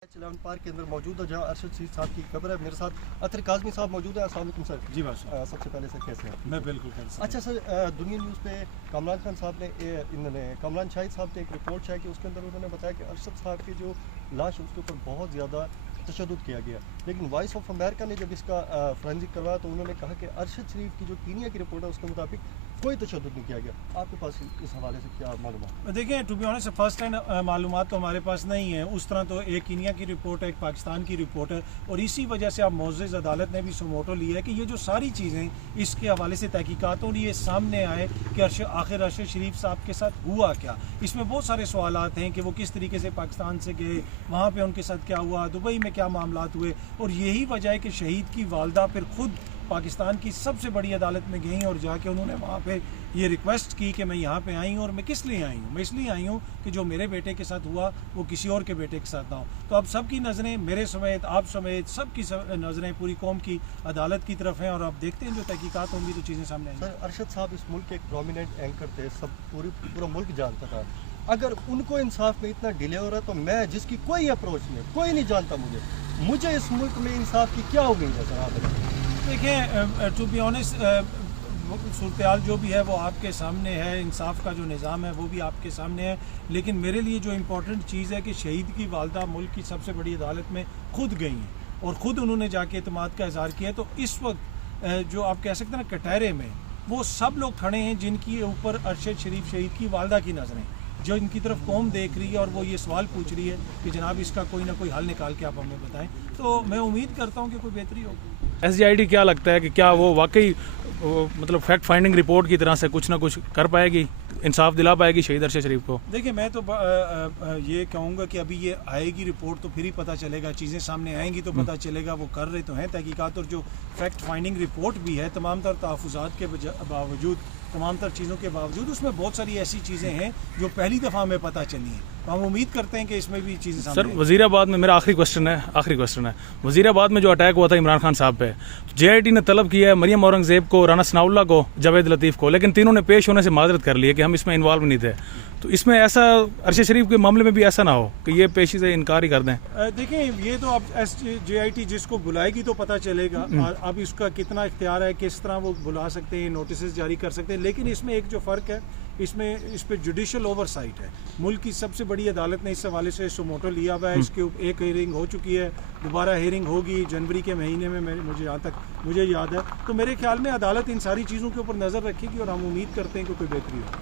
11 park के अंदर मौजूद है जहाँ अरशद शरीफ साहब की कब्र है। मेरे साथ अतर काज़मी साहब मौजूद है। अस्सलाम वालेकुम सर। जी बादशाह। सबसे पहले सर कैसे हैं? मैं बिल्कुल कैसे। अच्छा सर, दुनिया न्यूज़ पे कामरान खान साहब ने इन्होंने कामरान शाहिद साहब ने एक रिपोर्ट छाई कि उसके अंदर उन्होंने बताया कि अरशद साहब की जो लाश है उसके ऊपर बहुत ज़्यादा तशद्दुद किया गया। लेकिन वॉइस ऑफ अमेरिका ने जब इसका फोरेंसिक करवाया तो उन्होंने कहा कि अरशद शरीफ की जो कीनिया की रिपोर्ट है उसके मुताबिक कोई तशद्दुद नहीं किया गया। आपके पास इस हवाले से क्या मालूमात? देखिए, to be honest first hand मालूमात तो हमारे पास नहीं है। उस तरह तो एक कीनिया की रिपोर्ट है, एक पाकिस्तान की रिपोर्ट है, और इसी वजह से अब मोअज़्ज़ज़ अदालत ने भी सुमोटो लिया है कि ये जो सारी चीज़ें इसके हवाले से तहकीकात और ये सामने आए कि आखिर अरशद शरीफ साहब के साथ हुआ क्या। इसमें बहुत सारे सवालात हैं कि वो किस तरीके से पाकिस्तान से गए, वहाँ पर उनके साथ क्या हुआ, दुबई में क्या मामलात हुए, और यही वजह है कि शहीद की वालदा फिर खुद पाकिस्तान की सबसे बड़ी अदालत में गई और जाके उन्होंने वहाँ पे ये रिक्वेस्ट की कि मैं यहाँ पे आई हूँ। और मैं किस लिए आई हूँ? मैं इसलिए आई हूँ कि जो मेरे बेटे के साथ हुआ वो किसी और के बेटे के साथ ना हो। तो अब सबकी नज़रें मेरे समेत, आप समेत, सबकी नज़रें पूरी कौम की अदालत की तरफ हैं, और अब देखते हैं जो तहकीकात होंगी तो चीज़ें सामने आएंगी। सर, अरशद साहब इस मुल्क के एक प्रोमिनेंट एंकर थे, सब पूरा मुल्क जानता था। अगर उनको इंसाफ में इतना डिले हो रहा है तो मैं जिसकी कोई अप्रोच नहीं, कोई नहीं जानता, मुझे इस मुल्क में इंसाफ की क्या उम्मीद है? सर आप बताइए। देखिए, टू बी ऑनेस्ट सूरत जो भी है वो आपके सामने है, इंसाफ का जो निज़ाम है वो भी आपके सामने है। लेकिन मेरे लिए जो इम्पोर्टेंट चीज़ है कि शहीद की वालदा मुल्क की सबसे बड़ी अदालत में खुद गई हैं और ख़ुद उन्होंने जाके एतमाद का इज़हार किया। तो इस वक्त जो आप कह सकते हैं ना कटहरे में वो सब लोग खड़े हैं जिनकी ऊपर अरशद शरीफ शहीद की वालदा की नज़रें, जो इनकी तरफ कौम देख रही है और वो ये सवाल पूछ रही है कि जनाब इसका कोई ना कोई हल निकाल के आप हमें बताएं। तो मैं उम्मीद करता हूँ कि कोई बेहतरी होगी। SGIT क्या लगता है कि क्या वो वाकई मतलब फैक्ट फाइंडिंग रिपोर्ट की तरह से कुछ ना कुछ कर पाएगी, इंसाफ दिला पाएगी शहीद अरशद शरीफ को? देखिए, मैं तो ये कहूँगा कि अभी ये आएगी रिपोर्ट तो फिर ही पता चलेगा, चीज़ें सामने आएंगी तो पता चलेगा। वो कर रहे तो हैं तहकीकात, और जो फैक्ट फाइंडिंग रिपोर्ट भी है तमाम तर तहफ़्फ़ुज़ात के बावजूद, तमाम तर चीज़ों के बावजूद उसमें बहुत सारी ऐसी चीज़ें हैं जो पहली दफ़ा हमें पता चली हैं। तो हम उम्मीद करते हैं कि इसमें भी चीज़ें सामने सर, वज़ीराबाद में मेरा आखिरी क्वेश्चन है वज़ीराबाद में जो अटैक हुआ था इमरान खान साहब पे, JIT ने तलब किया है मरियम औरंगज़ेब को, राना सनाउल्लाह को, जावेद लतीफ़ को, लेकिन तीनों ने पेश होने से माजरत कर ली है कि हम इसमें इन्वॉल्व नहीं थे। तो इसमें ऐसा अरशद शरीफ के मामले में भी ऐसा ना हो कि ये पेशी से इनकार ही कर दें? देखिए, ये तो अब JIT जिसको बुलाएगी तो पता चलेगा। और अब इसका कितना इख्तियार है, किस तरह वो बुला सकते हैं, नोटिस जारी कर सकते हैं। लेकिन इसमें एक जो फ़र्क है, इस पे जुडिशल ओवरसाइट है। मुल्क की सबसे बड़ी अदालत ने इस हवाले से सुमोटो लिया हुआ है। इसके एक हियरिंग हो चुकी है, दोबारा हियरिंग होगी जनवरी के महीने में, मुझे याद है। तो मेरे ख्याल में अदालत इन सारी चीज़ों के ऊपर नज़र रखेगी और हम उम्मीद करते हैं कि कोई बेहतरी हो।